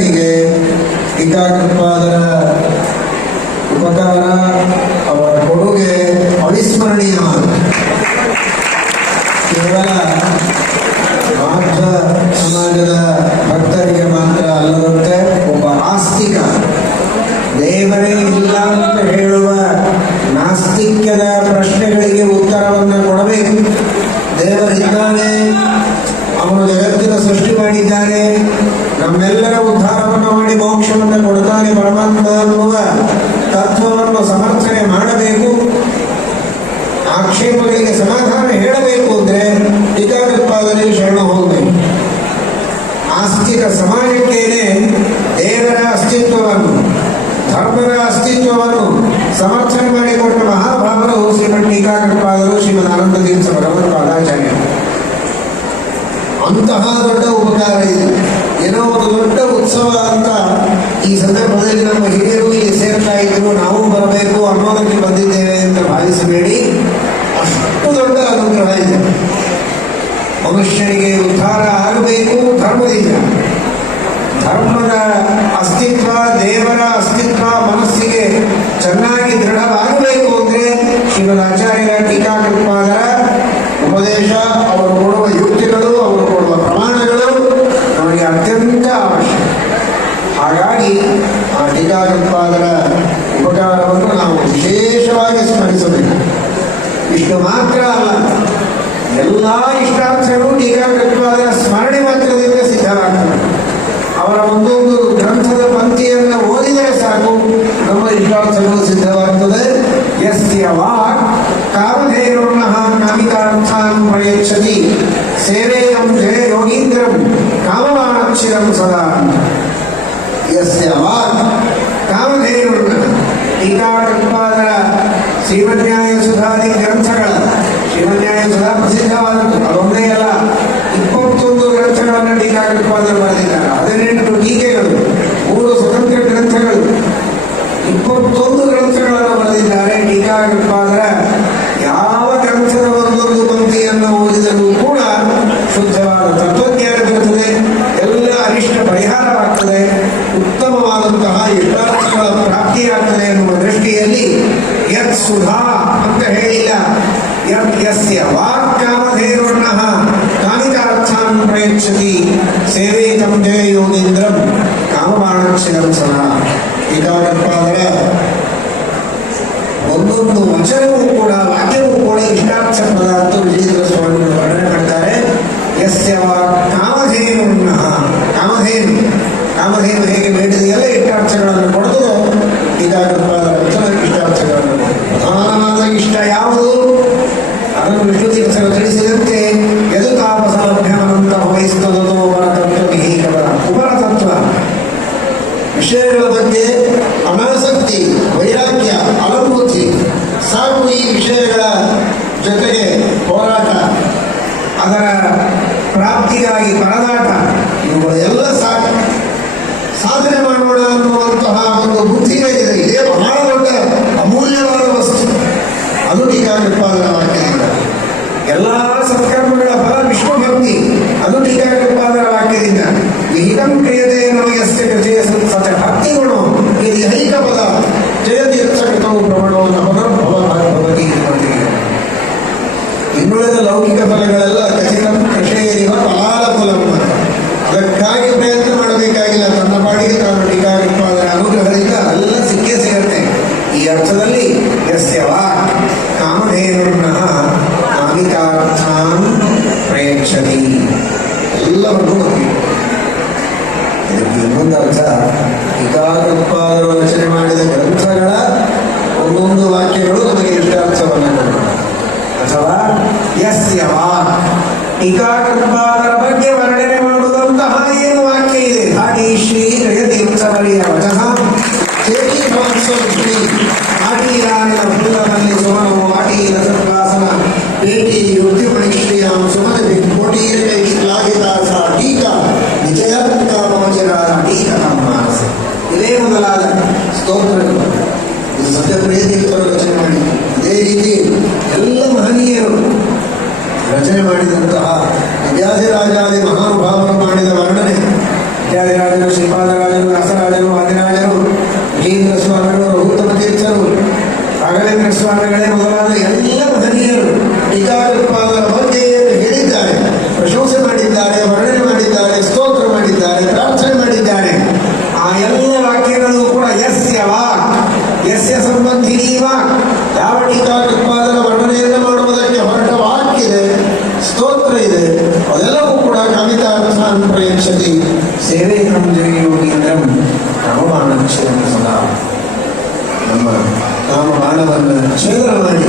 ಭಕ್ತರಿಗೆ ಟೀಕಾಕೃತ್ಪಾದರ ಉಪಕಾರ, ಅವರ ಕೊಡುಗೆ ಅವಿಸ್ಮರಣೀಯವಾದ. ಕೇವಲ ಮಾಧ್ವ ಸಮಾಜದ ಭಕ್ತರಿಗೆ ಮಾತ್ರ ಅಲ್ಲದಂತೆ ಒಬ್ಬ ಆಸ್ತಿಕ, ದೇವರೇ ಇಲ್ಲ ಅಂತ ಹೇಳುವ ನಾಸ್ತಿಕ್ಯದ ಪ್ರಶ್ನೆಗಳಿಗೆ ಉತ್ತರವನ್ನು ಕೊಡಬೇಕು. ದೇವರಿದ್ದಾನೆ, ಅವನು ಜಗತ್ತಿನ ಸೃಷ್ಟಿ ಮಾಡಿದ್ದಾನೆ, ನಮ್ಮೆಲ್ಲರ ಉದ್ಧಾರವನ್ನು ಮಾಡಿ ಮೋಕ್ಷವನ್ನು ಕೊಡ್ತಾನೆ ಪರಮಾತ್ಮ ಅನ್ನುವ ತತ್ವವನ್ನು ಸಮರ್ಥನೆ ಮಾಡಬೇಕು. ಆಕ್ಷೇಪಗಳಿಗೆ ಸಮಾಧಾನ ಹೇಳಬೇಕು ಅಂದರೆ ಟೀಕಾಕೃತ್ಪಾದನೆಗೆ ಶರಣ ಹೋಗಬೇಕು. ಆಸ್ತಿಕ ಸಮಾಜಕ್ಕೇನೆ ದೇವರ ಅಸ್ತಿತ್ವವನ್ನು, ಧರ್ಮದ ಅಸ್ತಿತ್ವವನ್ನು ಸಮರ್ಥನೆ ಮಾಡಿಕೊಟ್ಟ ಮಹಾಭಾವರು ಶ್ರೀಮದ್ ಟೀಕಾಕೃತ್ಪಾದರು, ಶ್ರೀಮದ್ ಆನಂದ ತೀರ್ಥ ಭಗವತ್ಪಾದಾಚಾರ್ಯ. ಅಂತಹ ದೊಡ್ಡ ಉಪಕಾರ ಇದೆ. ಏನೋ ಒಂದು ದೊಡ್ಡ ಉತ್ಸವ ಅಂತ ಈ ಸಂದರ್ಭದಲ್ಲಿ ನಮ್ಮ ಹಿರಿಯರು ಇಲ್ಲಿ ಸೇರ್ತಾ ಇದ್ರು, ನಾವು ಬರಬೇಕು ಅನ್ನೋದಕ್ಕೆ ಬಂದಿದ್ದೇವೆ ಅಂತ ಭಾವಿಸಬೇಡಿ. ಅಷ್ಟು ದೊಡ್ಡ ಅನುಗ್ರಹ ಇದೆ. ಮನುಷ್ಯನಿಗೆ ಉದ್ಧಾರ ಆಗಬೇಕು ಧರ್ಮದಿಂದ. ಧರ್ಮದ ಅಸ್ತಿತ್ವ, ದೇವರ ಅಸ್ತಿತ್ವ ಮನಸ್ಸಿಗೆ ಚೆನ್ನಾಗಿ ದೃಢವಾಗಬೇಕು ಅಂದರೆ ಶ್ರೀಮದ್ ಆಚಾರ್ಯರ ಟೀಕಾಕೃತ್ಪಾದರ ಉಪದೇಶ, ಅವರು ಕೊಡುವ ಯುಕ್ತಿಗಳು, ಅವರು ಕೊಡುವ ಪ್ರಮಾಣಗಳು ನಮಗೆ ಅತ್ಯಂತ ಅವಶ್ಯಕ. ಹಾಗಾಗಿ ಆ ಟೀಕಾಕೃತ್ಪಾದರ ಉಪಕಾರವನ್ನು ನಾವು ವಿಶೇಷವಾಗಿ ಸ್ಮರಿಸಬೇಕು. ಇಷ್ಟು ಮಾತ್ರ ಅಲ್ಲ, ಎಲ್ಲ ಇಷ್ಟಾರ್ಥಗಳು ಟೀಕಾಕೃತ್ಪಾದರ ಸ್ಮರಣೆ ಮಾತ್ರದಿಂದ ಸಿದ್ಧರಾಗ್ತವೆ. ಅವರ ಒಂದೊಂದು ಗ್ರಂಥದ ಪಂಕ್ತಿಯನ್ನು ಓದಿದರೆ ಸಾಕು, ನಮ್ಮ ಇಷ್ಟಾರ್ಥಗಳು ಸಿದ್ಧವಾಗ್ತದೆ. ಯಸ್ಯ ವಾಕ್ ಕಾಮಧೇನುರ್ನಃ ಕಾಮಿತಾರ್ಥಾನ್ ಪ್ರಯಚ್ಛತಿ ಸೇವೇಯಂ ಜಯ ಯೋಗೀಂದ್ರಂ ಕಾಮವಾನಕ್ಷಿರಂ ಸದಾ. ಯಸ್ಯ ವಾಕ್ ಕಾಮಧೇನುರ್ನಃ ಟೀಕಾಕೃತ್ಪಾದರ ಶ್ರೀಮನ್ಯಾಯ ಸುಧಾದಿ ಗ್ರಂಥಗಳ, ಶ್ರೀಮನ್ಯಾಯ ಸುಧಾ ಪ್ರಸಿದ್ಧವಾದದ್ದು ಅದೊಂದೇ ಅಲ್ಲ, 21 ಗ್ರಂಥಗಳನ್ನು ಟೀಕಾಕೃತ್ಪಾದರು ಬರೆದಿದ್ದಾರೆ. 18 ಟೀಕೆಗಳು, 3 ಸ್ವತಂತ್ರ ಗ್ರಂಥಗಳು, 21 ಗ್ರಂಥಗಳನ್ನು ಬರೆದಿದ್ದಾರೆ ಟೀಕಾಕೃತ್ಪಾದರ. ಯಾವ ಗ್ರಂಥದ ಒಂದೊಂದು ಪಂಕ್ತಿಯನ್ನು ಓದಿದರೂ ಕೂಡ ಶುದ್ಧವಾದ ತತ್ವಜ್ಞಾನ ಬರುತ್ತದೆ, ಎಲ್ಲ ಅರಿಷ್ಟ ಪರಿಹಾರವಾಗ್ತದೆ, ಉತ್ತಮವಾದಂತಹ ಇಷ್ಟಾರ್ಥಗಳ ಪ್ರಾಪ್ತಿಯಾಗ್ತದೆ ಎನ್ನುವ ದೃಷ್ಟಿಯಲ್ಲಿ ಯತ್ ಸುಧಾ ಅಂತ ಹೇಳಿಲ್ಲ, ಯಸ್ಯ ವಾಕ್ ಕಾಮಧೇನುರ್ನಃ ಕಾಮಿತಾರ್ಥಾನ್ ಪ್ರಯಚ್ಛತಿ ಸೇವೇತಂ ಜಯ ಯೋಗೀಂದ್ರಂ ಕಾಮವಾನಕ್ಷಿರಂ ಸದಾ. ಟೀಕಾಕೃತ್ಪಾದರ ಒಂದೊಂದು ವಚನವೂ ಕೂಡ, ವಾಕ್ಯವೂ ಕೂಡ ಇಷ್ಟಾರ್ಥಪ್ರದ ಅಂತ ವಿಜಯೇಂದ್ರ ಸ್ವಾಮಿಗಳು ವರ್ಣನೆ ಮಾಡ್ತಾರೆ. ಯಸ್ಯ ವಾಕ್ ಕಾಮಧೇನುರ್ನಃ, ಕಾಮಧೇನು ಹೇಗೆ ಬೇಡಿದ ಎಲ್ಲ ಇಷ್ಟಾರ್ಥಗಳನ್ನು ಕೊಡುತ್ತದೋ ಟೀಕಾಕೃತ್ಪಾದರ ವಚನ ಇಷ್ಟಾರ್ಥಗಳನ್ನು ಕೊಡುತ್ತದೆ. ಪ್ರಧಾನವಾದ ಇಷ್ಟ ಯಾವುದು? ಅದನ್ನು ವಿಷ್ಣು ತೀರ್ಥರು ತಿಳಿಸಿದಂತೆ ಯದು ತಾಪಸಲಭ್ಯಮನಂತ ವಹಿಸ್ತದೋ ಪರತತ್ವ ವಿಹೀಕವರ. ಉಪರತತ್ವ, ವಿಷಯಗಳ ಬಗ್ಗೆ ಅನಾಸಕ್ತಿ, ವೈರಾಗ್ಯ, ಅಲಂಬುದ್ಧಿ ಸಾಕು. ಈ ವಿಷಯಗಳ ಜೊತೆಗೆ ಹೋರಾಟ, ಅದರ ಪ್ರಾಪ್ತಿಗಾಗಿ ಪರದಾಟ, ಇವುಗಳೆಲ್ಲ ಸಾಕು. ಸಾಧನೆ ಮಾಡೋಣ ಅನ್ನುವಂತಹ ಒಂದು ಬುದ್ಧಿ ಇದೆ. ಇದೇ ಬಹಳ ದೊಡ್ಡ ಅಮೂಲ್ಯವಾದ ವಸ್ತು. ಅದು ಟೀಕಾಕೃತ್ಪಾದರ ವಾಕ್ಯದಿಂದ. ಎಲ್ಲ ಸತ್ಕರ್ಮಗಳ ಫಲ ವಿಷ್ಣು ಭಕ್ತಿ, ಅದು ಟೀಕಾಕೃತ್ಪಾದರ ವಾಕ್ಯದಿಂದ. ವಿಹಿತಂ ಕ್ರಿಯತೆ ನಮಯಸ್ಯ ಕೃತಿಯ ಸತ ಭಕ್ತಿ ಗುಣ ಇದು ಹೈಕ ಪದ ಜಯತೀರ್ಥಕೃತವು ಪ್ರಮಾಣವನ್ನು ಭವತಿ. ಇನ್ನುಳಿದ ಲೌಕಿಕ ಫಲಗಳೆಲ್ಲ ಖಚಿತಂ ಕೃಷೇರಿವ ಫಲಾನುಕೂಲಂ. ಅದಕ್ಕಾಗಿ ಪ್ರಯತ್ನ ಮಾಡಬೇಕಾಗಿಲ್ಲ, ತನ್ನ ಪಾಡಿಗೆ ತಾನು ಟೀಕಾಕೃತ್ಪಾದರ ಅನುಗ್ರಹದಿಂದ ಎಲ್ಲ ಸಿಕ್ಕೇ ಸಿಗತ್ತೆ. ಈ ಅರ್ಥದಲ್ಲಿ ಯಸ್ಯ ವಾಕ್ ಕಾಮಧೇನುರ್ನಃ ಕಾಮಿತಾರ್ಥಾನ್ ಪ್ರಯಚ್ಛತಿ ಎಲ್ಲವನ್ನೂ ನಮಗೆ. ಇದಕ್ಕೆ ಇನ್ನೊಂದು ಅರ್ಥ, ಟೀಕಾಕೃತ್ಪಾದರು ರಚನೆ ಮಾಡಿದ ಗ್ರಂಥಗಳ ಒಂದೊಂದು ವಾಕ್ಯಗಳು ನಮಗೆ ಇಷ್ಟಾರ್ಥವನ್ನು ಕೊಡುತ್ತವೆ. ಅಥವಾ ಯಸ್ಯ ವಾಕ್ ಟೀಕಾಕೃತ್ಪಾದರ ಬಗ್ಗೆ ವರ್ಣನೆ ಮಾಡುವಂತಹ ಏನು ವಾಕ್ಯ ಇದೆ? ಹಾಟಿ ಶ್ರೀ ಜಯತೀರ್ಥವರಿಯ ವಚನ ಚೇತಿ ಶ್ರೀ ಆಟೀರಾನಿನ ಫುಲ್ಲದಲ್ಲಿ ಸುಮನವು ಆಟೀರ ಸತ್ವಾಸನ ಭೇಟಿ ಯುಕ್ತಿಮಣಿ ಶ್ರೀಯಾಂ ಸುಮನವಿ ಕೋಟೀರ ಶ್ಲಾಘಿತ ಸಾ ಟೀಕಾ ನಿಜಯ ಕಾಮವಚರಾದ ಟೀಕ ಮಾನಸ. ಇದೇ ಮೊದಲಾದ ಸ್ತೋತ್ರಗಳು ಇದು ಸತ್ಯಪ್ರಿಯ ತೀರ್ಥರು ರಚನೆ ಮಾಡಿ. ಇದೇ ರೀತಿ ಎಲ್ಲ ಮಹನೀಯರು ರಚನೆ ಮಾಡಿದಂತಹ ವಿದ್ಯಾಧಿರಾಜಾದಿ ಮಹಾನುಭಾವರು ಮಾಡಿದ ವರ್ಣನೆ ವಿದ್ಯಾಧಿರಾಜರು, ಶ್ರೀಪಾದರಾಜರು, ರಸರಾಜರು, ಆದಿರಾಜರು, ವಿಜೇಂದ್ರ ಸ್ವಾಮಿಗಳು, ರಘುತ್ತಮ ತೀರ್ಥರು, ರಾಘವೇಂದ್ರ ಸ್ವಾಮಿಗಳೇ ಮೊದಲಾದ ಎಲ್ಲ ಮಹನೀಯರು ಟೀಕಾಕೃತ್ಪಾದರ ಬಗ್ಗೆ ಹೇಳಿದ್ದಾರೆ, ಪ್ರಶಂಸೆ ಮಾಡಿದ್ದಾರೆ, ವರ್ಣನೆ ಮಾಡಿದ್ದಾರೆ, ಸ್ತೋತ್ರ ಮಾಡಿದ್ದಾರೆ, ಪ್ರಾರ್ಥನೆ ಮಾಡಿದ್ದಾರೆ. ಆ ಎಲ್ಲ ವಾಕ್ಯಗಳು ಕೂಡ ಯಸ್ಯ ವಾಕ್, ಯಸ್ಯ ಸಂಬಂಧಿನಿ ವಾಕ್, ಯಾವ ಟೀಕಾಕೃತ್ಪಾದರ ವರ್ಣನೆಯನ್ನು ಮಾಡುವುದಕ್ಕೆ ಹೊರಟ ವಾಕ್ಯಿದೆ, ಸ್ತೋತ್ರ ಇದೆ, ಅದೆಲ್ಲವೂ ಕೂಡ ಕವಿತಾರ್ಥಾನ್ ಪ್ರಯಚ್ಛತಿ ಸೇವೆ ಯೋಗೀಂದ್ರಂ ನವಮಾನಕ್ಷರಂ ಸದಾ. ನಮ್ಮ ನಾಮಮಾನವನ್ನು ಛೇದನ ಮಾಡಿ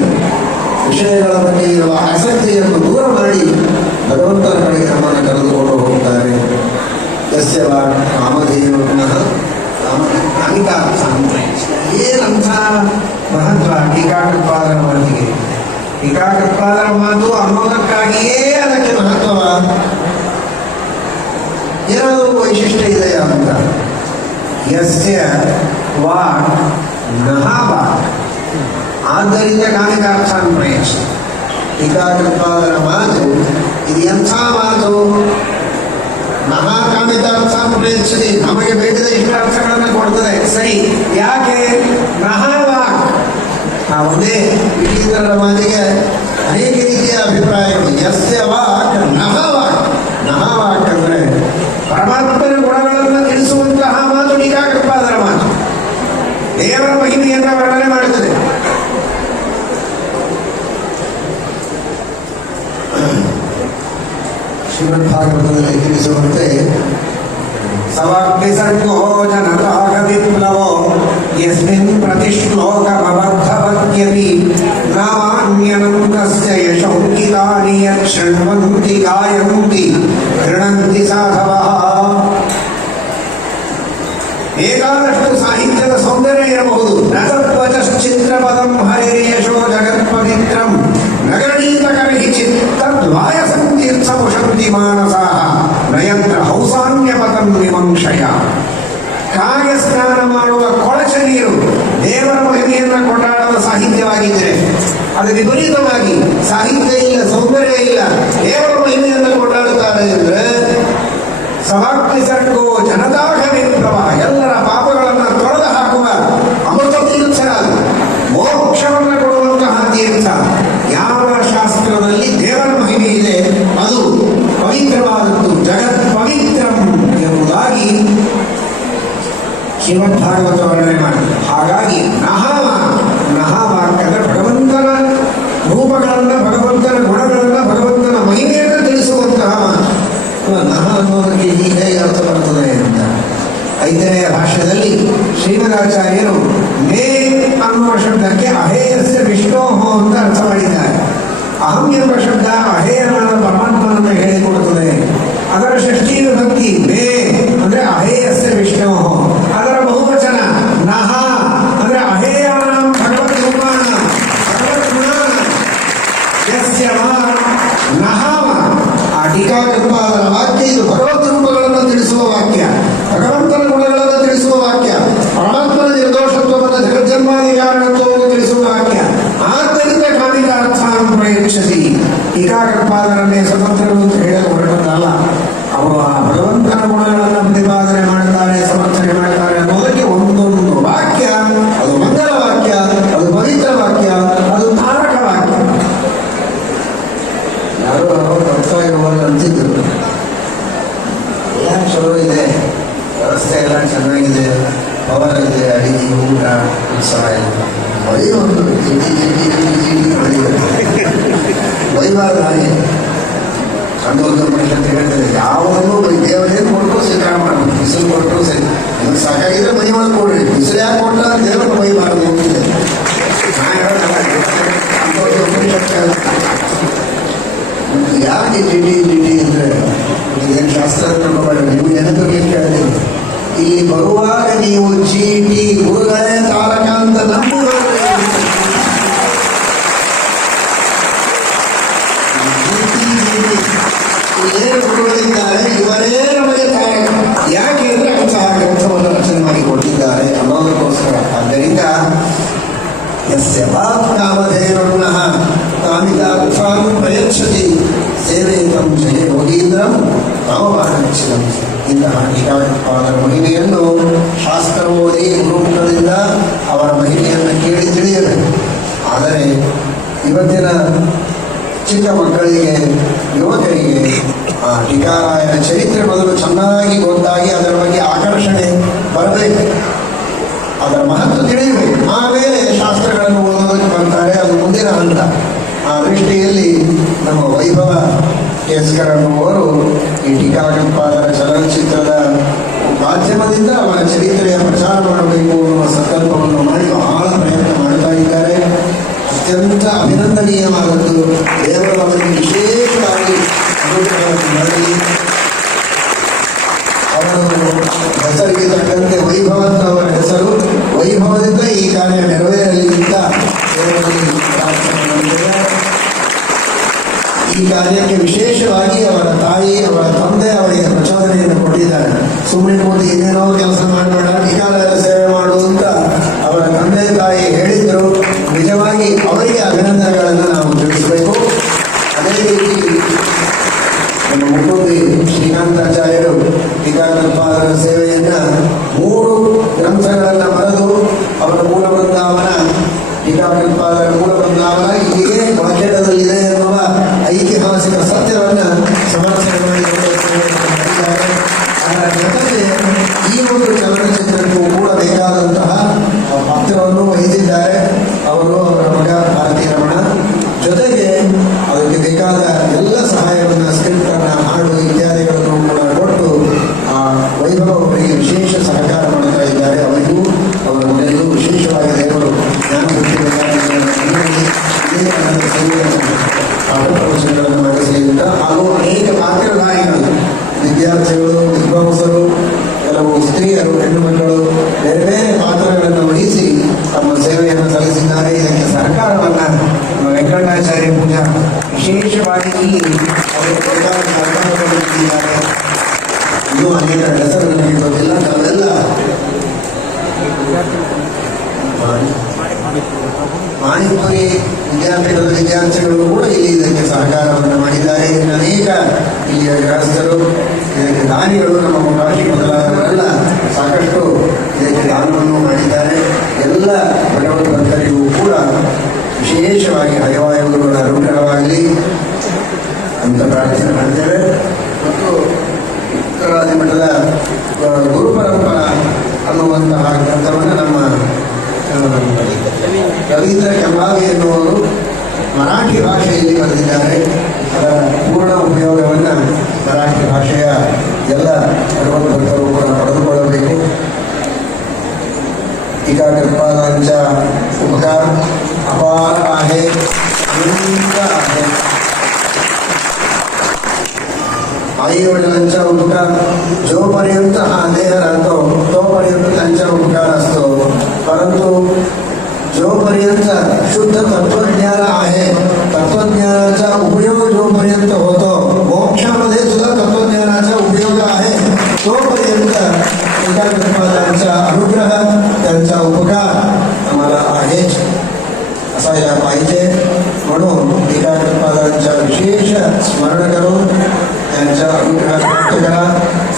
ವಿಷಯಗಳ ಬಗ್ಗೆ ಇರುವ ಆಸಕ್ತಿಯನ್ನು ದೂರ ಮಾಡಿ ಭಗವಂತನ ಕಡೆಗೆ ನಮ್ಮನ್ನು ಕರೆದುಕೊಂಡು ಹೋಗುತ್ತಾರೆ. ಯಸ್ಯ ವಾಕ್ ಕಾಮಧೇನುರ್ನಃ ಕಾಮಿತಾರ್ಥಾನ್ ಪ್ರಯಚ್ಛತಿ. ಏನಂಥ ಮಹತ್ವ ಟೀಕಾಕೃತ್ಪಾದರ ಮಾತಿಗೆ! ಟೀಕಾಕೃತ್ಪಾದರ ಮಾತು ಅನ್ನೋದಕ್ಕಾಗಿಯೇ ಅದಕ್ಕೆ ಮಹತ್ವ. ಏನಾದರೂ ವೈಶಿಷ್ಟ್ಯ ಇದೆಯಾ ಅಂತ. ಯಸ್ಯ ವಾಕ್ ನಃ ವಾಕ್, ಆದ್ದರಿಂದ ಕಾಮಿತಾರ್ಥಾನ್ ಪ್ರಯಚ್ಛತಿ. ಟೀಕಾಕೃತ್ಪಾದರ ಮಾತು ಇದು ಎಂಥ ಮಾತು! ಮಹಾಕಾಮಿತಾರ್ಥಾನ್ ಪ್ರಯಚ್ಛತಿ, ನಮಗೆ ಬೇಕಿದ ಇಷ್ಟ ಅರ್ಥಗಳನ್ನು ಕೊಡ್ತದೆ. ಸರಿ, ಯಾಕೆ ನಃ ವಾಕ್? ಆ ಒಂದೇ ವಿಜೇಂದ್ರರ ಮಾತಿಗೆ ಅನೇಕ ರೀತಿಯ ಅಭಿಪ್ರಾಯಗಳು. ಯಸ್ಯ ವಾಕ್ ನಃ ವಾಕ್. ನಃ ವಾಕ್ ಅಂದರೆ ಪರಮಾತ್ಮನ ಗುಣಗಳನ್ನು ತಿಳಿಸುವಂತಹ ಮಾತು ಟೀಕಾಕೃತ್ಪಾದರ ಮಾತು. ದೇವರ ಮಹಿಮೆಯನ್ನು ವರ್ಣನೆ ಮಾಡುತ್ತದೆ. ಶ್ರೀಮದ್ಭಾಗವತದಲ್ಲಿ ತಿಳಿಸುವಂತೆ ಸವಾಗ್ನಿಸರ್ಗೋ ಜನತಾಗ ವಿಪ್ಲವೋ ಯಸ್ಮಿನ್ ಪ್ರತಿಶ್ಲೋಕಮಬದ್ಧವದ್ಯಪಿ ನಾಮಾನ್ಯನಂ ತಸ್ಯ ಯಶೌಕಿತಾನಿ ಯತ್ ಶೃಣ್ವಂತಿ ಗಾಯಂತಿ ಗೃಣಂತಿ ಸಾಧವಃ. ಬೇಕಾದಷ್ಟು ಸಾಹಿತ್ಯದ ಸೌಂದರ್ಯ ಇರಬಹುದು. ನತತ್ವಚಿತ್ರಪದಂ ಹರಿಯಶೋ ಜಗತ್ಪವಿತ್ರಂ ನಗರಣೀತಕರ್ಹಿ ಚಿತ್ತದ್ವಾಯಸಂ ತೀರ್ಥಪುಷಂತಿ ಮಾನಸಾಃ ನಯಂತ್ರ ಹೌಸಾನ್ಯಪತಂ ವಿಮಂಶಯ. ಕಾಗೆ ಸ್ನಾನ ಮಾಡುವ ಕೊಳಚ ನೀರು ದೇವರ ಮಹಿಮೆಯನ್ನು ಕೊಂಡಾಡುವ ಸಾಹಿತ್ಯವಾಗಿದ್ದರೆ, ಅದು ವಿಪರೀತವಾಗಿ ಸಾಹಿತ್ಯ ಇಲ್ಲ, ಸೌಂದರ್ಯ ಇಲ್ಲ, ದೇವರ ಮಹಿಮೆಯನ್ನು ಕೊಂಡಾಡುತ್ತಾರೆ ಅಂದರೆ ಸವಾಗ್ನಿಸರ್ಗೋ ಜನತಾಗ ವಿಪ್ಲವ, ಎಲ್ಲರ ಪಾಪಗಳನ್ನು ತೊಳೆದು ಹಾಕುವ ಅಮೃತ ತೀರ್ಥ, ಮೋಕ್ಷವನ್ನು ಕೊಡುವಂತಹ ತೀರ್ಥ. ಯಾವ ಶಾಸ್ತ್ರದಲ್ಲಿ ದೇವರ ಮಹಿಮೆ ಇದೆ ಅದು ಪವಿತ್ರವಾದದ್ದು, ಜಗತ್ ಪವಿತ್ರಂ ಎಂಬುದಾಗಿ ಶ್ರೀಮದ್ಭಾಗವತ ವರ್ಣನೆ ಮಾಡಿದೆ. ಹಾಗಾಗಿ ನಃ ವಾಕ್ ಅಂದರೆ ಭಗವಂತನ ರೂಪಗಳನ್ನು, ಭಗವಂತನ ಗುಣಗಳನ್ನು, ಭಗವಂತನ ಮಹಿಮೆಯನ್ನು ತಿಳಿಸುವಂತಹ ಮಾತು. ನಃ ಅನ್ನೋದಕ್ಕೆ ಹೀಗೆ ಅರ್ಥ ಬರ್ತದೆ ಅಂತ 5ನೇ ಭಾಷ್ಯದಲ್ಲಿ ಶ್ರೀಮದಾಚಾರ್ಯರು ಮೇ ಅನ್ನುವ ಶಬ್ದಕ್ಕೆ ಅಹೇಯಸ್ಯ ವಿಷ್ಣೋಹೋ ಅಂತ ಅರ್ಥ ಮಾಡಿದ್ದಾರೆ. ಅಹಂ ಎಂಬ ಶಬ್ದ ಅಹೇಯನಾದ ಪರಮಾತ್ಮನನ್ನು ಹೇಳಿಕೊಡುತ್ತದೆ. ಅದರ ಷಷ್ಠಿ ವಿಭಕ್ತಿ ಮೇ ಅಂದ್ರೆ ಅಹೇಯಸ್ಯ ವಿಷ್ಣೋಹೋ. ಅದರ ಬಹುವಚನ ನಃ ಅಂದ್ರೆ ಅಹೇಯಾನಾಂ ಭಗವದ್ ರೂಪಾಣಾಂ ಭಗವದ್ ಗುಣಾನಾಂ ಯಸ್ಯ ನಃ. ಆ ಟೀಕಾಕೃತ್ಪಾದರ ವಾಕ್ಯ ಇದು ಭಗವದ್ ರೂಪಗಳನ್ನು ತಿಳಿಸುವ ವಾಕ್ಯ, ಭಗವಂತನ ಗುಣಗಳನ್ನು ತಿಳಿಸುವ ವಾಕ್ಯ, ಪರಮಾತ್ಮನ ನಿರ್ದೋಷತ್ವವನ್ನು ಜಗಜ್ಜನ್ಮಾದಿ ಕಾರಣತ್ವವನ್ನು ತಿಳಿಸುವ ವಾಕ್ಯ. ಆದ್ದರಿಂದ ಕಾಮಿತಾರ್ಥಾನ್ ಪ್ರಯಚ್ಛತಿ. ಟೀಕಾಕೃತ್ಪಾದರನ್ನೇ ಸಮರ್ಥರು ಅಂತ ಹೇಳಲು ಹೊರಟದ್ದಲ್ಲ. ಅವರು ಆ ಭಗವಂತನ ಗುಣಗಳನ್ನು ಪ್ರತಿಪಾದನೆ ಮಾಡ್ತಾರೆ, ಸಮರ್ಥನೆ ಮಾಡ್ತಾರೆ ಅನ್ನೋದಕ್ಕೆ ಒಂದೊಂದು ವಾಕ್ಯ ಅದು ಮಂಗಲ ವಾಕ್ಯ, ಅದು ಪವಿತ್ರ ವಾಕ್ಯ, ಅದು ತಾರಕ ವಾಕ್ಯ. ಯಾರೋ ಬರ್ತಾ ಇರುವಾಗ ಅಂತಿದ್ರು, ಎಲ್ಲ ಚಲೋ ಇದೆ, ವ್ಯವಸ್ಥೆ ಎಲ್ಲ ಚೆನ್ನಾಗಿದೆ, ಪವರ್ ಇದೆ, ಅಡಿಗೆ ಊಟ ಉತ್ಸವ ಇಲ್ಲ, ಮಳೆ ಒಂದು ಬೈಬಾರ್ದು. ಹಾಗೆ ಸಂತೋಷ ಪರಿಷತ್ ಹೇಳ್ತದೆ, ಯಾವುದನ್ನು ದೇವರೇನು ಕೊಟ್ಟರು ಸ್ವೀಕಾರ ಮಾಡಬೇಕು. ಬಿಸಿಲು ಕೊಟ್ಟರು ಸರಿ, ನಿಮಗೆ ಸಾಕಾಗಿದ್ರೆ ಮನೆ ಒಳಗೆ ಕೊಡ್ರಿ, ಬಿಸಿಲು ಯಾಕೆ ಕೊಟ್ಟ ದೇವರು ಬೈಬಾರ್ದು ಹೋಗ್ತಿದೆ. ಸಂತೋಷ ಪರಿಷತ್ ಯಾಕೆ ಜಿಡಿ ಅಂದರೆ ಏನು ಶಾಸ್ತ್ರ ತಿಳ್ಕೊಬೇಡ, ನೀವು ಏನಕ್ಕೆ ಕೇಳ್ತೀವಿ. ಇಲ್ಲಿ ಬರುವಾಗ ನೀವು ಚೀಟಿ ಗುರುಗಳೇ ತಾರಕ ಅಂತ ನಂಬುವುದರಲ್ಲಿ ಏನು ಗುರುಗಳಿದ್ದಾರೆ, ಇವರೇ ನಮಗೆ ತಾರಕ. ಯಾಕೆ ಅಂದರೆ ಅಂತಹ ಗ್ರಂಥವನ್ನು ರಚನೆ ಮಾಡಿ ಕೊಟ್ಟಿದ್ದಾರೆ ಅನ್ನೋದಕ್ಕೋಸ್ಕರ. ಆದ್ದರಿಂದ ಯಸ್ಯ ವಾಕ್ ಕಾಮಧೇನುರ್ನಃ ಕಾಮಿತಾರ್ಥಾನ್ ಪ್ರಯಚ್ಛತಿ ಸೇವೇತಂ ಜಯ ಯೋಗೀಂದ್ರಂ ನಾಮಮಾನಕ್ಷರಂ. ಇಂತಹ ಭಾಸ್ಕರ್ ಅನ್ನುವರು ಈ ಟೀಕಾಕೃತ್ಪಾದರ ಚಲನಚಿತ್ರದ ಮಾಧ್ಯಮದಿಂದ ಅವರ ಚರಿತ್ರೆಯ ಪ್ರಚಾರ ಮಾಡಬೇಕು ಅನ್ನುವ ಸಂಕಲ್ಪವನ್ನು ಮಾಡಿ ಬಹಳ ಪ್ರಯತ್ನ ಮಾಡ್ತಾ ಇದ್ದಾರೆ. ಅತ್ಯಂತ ಅಭಿನಂದನೀಯವಾದದ್ದು. ದೇವರು ಅವರಿಗೆ ವಿಶೇಷವಾಗಿ ಅನುಗ್ರಹವನ್ನು ಮಾಡಿ ಅವರ ಹೆಸರಿಗೆ ತಕ್ಕಂತೆ ವೈಭವ ಅಂತ ಅವರ ಹೆಸರು, ವೈಭವದಿಂದ ಈ ಕಾರ್ಯ ನೆರವೇರಲಿ ಅಂತ ದೇವರಲ್ಲಿ ಪ್ರಾರ್ಥನೆ ಮಾಡಿದ್ದಾರೆ. ಈ ಕಾರ್ಯಕ್ಕೆ ವಿಶೇಷವಾಗಿ ಅವರ ತಾಯಿ, ಅವರ ತಂದೆ ಅವರಿಗೆ ಪ್ರಚೋದನೆಯನ್ನು ಕೊಟ್ಟಿದ್ದಾರೆ. ಸುಮ್ಮನೆ ಕೂತು ಏನೇನೋ ಕೆಲಸ ಮಾಡಬೇಡ, ಟೀಕಾಲಯದ ಸೇವೆ ಮಾಡು ಅಂತ ಅವರ ತಂದೆ ತಾಯಿ ಹೇಳಿದ್ರು. ನಿಜವಾಗಿ ಅವರಿಗೆ ಅಭಿನಂದನೆಗಳನ್ನು ನಾವು ತಿಳಿಸಬೇಕು. ಅದೇ ರೀತಿ ನಮ್ಮ ಮುಖ್ಯಮಂತ್ರಿ ಶ್ರೀಕಾಂತಾಚಾರ್ಯರು ಟೀಕಾಕೃತ್ಪಾದರ ಸೇವೆಯನ್ನ 3 ಗ್ರಂಥಗಳನ್ನು ಬರೆದು ಅವರ ಮೂಲ ಬೃಂದಾವನ, ಟೀಕಾಕೃತ್ಪಾದರ ಮೂಲ ಬೃಂದಾವನ ಇಲ್ಲಿಗೆ ವಾಕ್ಯದಲ್ಲಿದೆ ಎನ್ನುವ ಐತಿಹಾಸಿಕ ಸತ್ಯವನ್ನ ಸಮರ್ಥನೆ ಮಾಡಿದ್ದಾರೆ. ಅದರ ಜೊತೆಗೆ ಈ ಒಂದು ಚಲನಚಿತ್ರಕ್ಕೂ ಕೂಡ ಬೇಕಾದಂತಹ ಪಾತ್ರವನ್ನು ವಹಿಸಿದ್ದಾರೆ ಅವರು, ಅವರ ಮಗ ಭಾರತೀ ರಮಣ. ಜೊತೆಗೆ ಅದಕ್ಕೆ ಬೇಕಾದ ಎಲ್ಲ ಸಹಾಯವನ್ನು, ಸ್ಕ್ರಿಪ್ಟ್ ಅನ್ನ, ಹಾಡು ಇತ್ಯಾದಿಗಳನ್ನು ಕೂಡ ಕೊಟ್ಟು ಆ ವೈಭವ ಅವರಿಗೆ ವಿಶೇಷ ಸಹಕಾರ ಮಾಡ್ತಾ ಇದ್ದಾರೆ. ಅವರಿಗೂ ಅವರ ಮನೆಯಲ್ಲೂ ವಿಶೇಷವಾಗಿ ದೇವರು ಜ್ಞಾನ ಪ್ರವಚನಗಳನ್ನು ಮಾಡಿಸಲಿಲ್ಲ. ಹಾಗೂ ಅನೇಕ ಪಾತ್ರಧಾರಿಗಳು, ವಿದ್ಯಾರ್ಥಿಗಳು, ವಿದ್ವಾಂಸರು, ಕೆಲವು ಸ್ತ್ರೀಯರು, ಹೆಣ್ಣು ಮಕ್ಕಳು ಬೇರೆ ಬೇರೆ ಪಾತ್ರಗಳನ್ನು ವಹಿಸಿ ತಮ್ಮ ಸೇವೆಯನ್ನು ಸಲ್ಲಿಸಿದ್ದಾರೆ. ಇದಕ್ಕೆ ಸಹಕಾರವನ್ನ ವೆಂಕಟಾಚಾರ್ಯ ಪೂಜಾ ವಿಶೇಷವಾಗಿ ಅವರು ಸಹಕಾರವಾಗಿದ್ದಾರೆ. ಇನ್ನೂ ಅನೇಕ ಹೆಸರು ನನಗೆ ಗೊತ್ತಿಲ್ಲ. ತಾವೆಲ್ಲ ಮಾಣಿಪುರಿ ವಿದ್ಯಾರ್ಥಿಗಳು ಕೂಡ ಇಲ್ಲಿ ಇದಕ್ಕೆ ಸಹಕಾರವನ್ನು ಮಾಡಿದ್ದಾರೆ. ಅನೇಕ ಇಲ್ಲಿಯ ಗೃಹಸ್ಥರು, ಇದಕ್ಕೆ ದಾನಿಗಳು, ನಮ್ಮ ಕಾಶಿ ಮೊದಲಾದವರೆಲ್ಲ ಸಾಕಷ್ಟು ಇದಕ್ಕೆ ದಾನವನ್ನು ಮಾಡಿದ್ದಾರೆ. ಎಲ್ಲ ಭಗವದ್ ಭಕ್ತರಿಗೂ ಕೂಡ ವಿಶೇಷವಾಗಿ ಹಯವಾಯುಗಳ ಅನುಗ್ರಹವಾಗಲಿ ಅಂತ ಪ್ರಾರ್ಥನೆ ಮಾಡ್ತೇವೆ. ಮತ್ತು ಉತ್ತರಾದಿ ಮಠದ ಗುರು ಪರಂಪರಾ ಅನ್ನುವಂತಹ ಗ್ರಂಥವನ್ನು ನಮ್ಮ ರವೀಂದ್ರ ಕೆಂಬಾವಿ ಎನ್ನುವರು ಮರಾಠಿ ಭಾಷೆಯಲ್ಲಿ ಬರೆದಿದ್ದಾರೆ. ಅದರ ಪೂರ್ಣ ಉಪಯೋಗವನ್ನು ಮರಾಠಿ ಭಾಷೆಯ ಎಲ್ಲ ಭಗವದ್ಭಕ್ತರು ಕೂಡ ಪಡೆದುಕೊಳ್ಳಬೇಕು. ಟೀಕಾಕೃತ್ಪಾದಾಂಚ उपकार अपार आहे, अनंत आहे. आई वडिलांचा उपकार जोपर्यंत हा देह राहतो तोपर्यंत त्यांचा उपकार असतो. परंतु जोपर्यंत शुद्ध तत्वज्ञान आहे, तत्वज्ञानाचा उपयोग जोपर्यंत होतो, मोक्षामध्ये सुद्धा तत्वज्ञानाचा उपयोग आहे, तोपर्यंत टीकाकृत्पादांचा अनुग्रह, त्यांचा उपकार आम्हाला आहेच असायला पाहिजे. म्हणून टीकाकृत्पादांचा विशेष स्मरण करून त्यांचा अनुग्रह प्राप्त करा.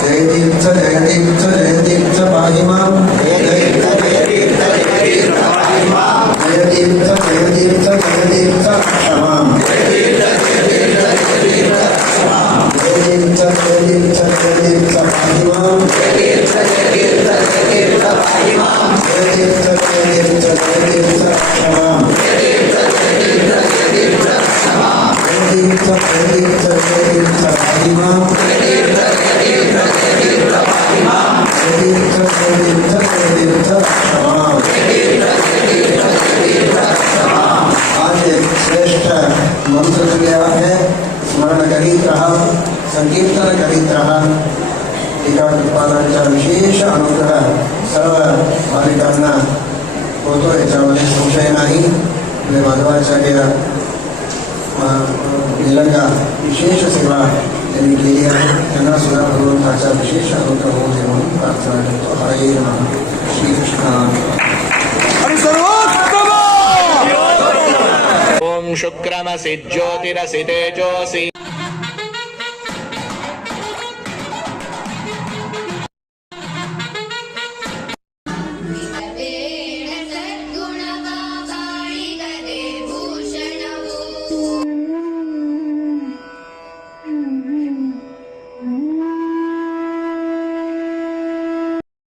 जयतीर्थ जयतीर्थ जयतीर्थ पाहिमां, जयतीर्थ जयतीर्थ जयतीर्थ पाहिमां, जयतीर्थ जयतीर्थ जयतीर्थ क्षमां, जयतीर्थ जयतीर्थ जयतीर्थ क्षमां, जयतीर्थ जयतीर्थ जयतीर्थ पाहिमां, जयतीर्थ जयतीर्थ जयतीर्थ पाहिमां, जयतीर्थ जयतीर्थ जयतीर्थ क्षमां, जयतीर्थ जयतीर्थ जयतीर्थ क्षमां, जयतीर्थ जयतीर्थ जयतीर्थ पाहिमां, जयतीर्थ जयतीर्थ जयतीर्थ पाहिमां, जयतीर्थ जयतीर्थ जयतीर्थ क्षमां, जयतीर्थ जयतीर्थ जयतीर्थ क्षमां. आज एक श्रेष्ठ मंत्र दिले आहे, स्मरण करीत राहा, संकीर्तन करीत राहा. टीकाकृत्पादांचा विशेष अनुग्रह सर्व भाविकांना होतो, याच्यामध्ये संशय नाही. माधवाचार्य निलंगा विशेष सेवा त्यांनी केली आहे, त्यांना सुद्धा भगवंताचा विशेष अनुग्रह होऊ दे म्हणून प्रार्थना करतो. हरे नमः. श्रीकृष्ण. ओम शुक्रमसि ज्योतिरसि तेजोसि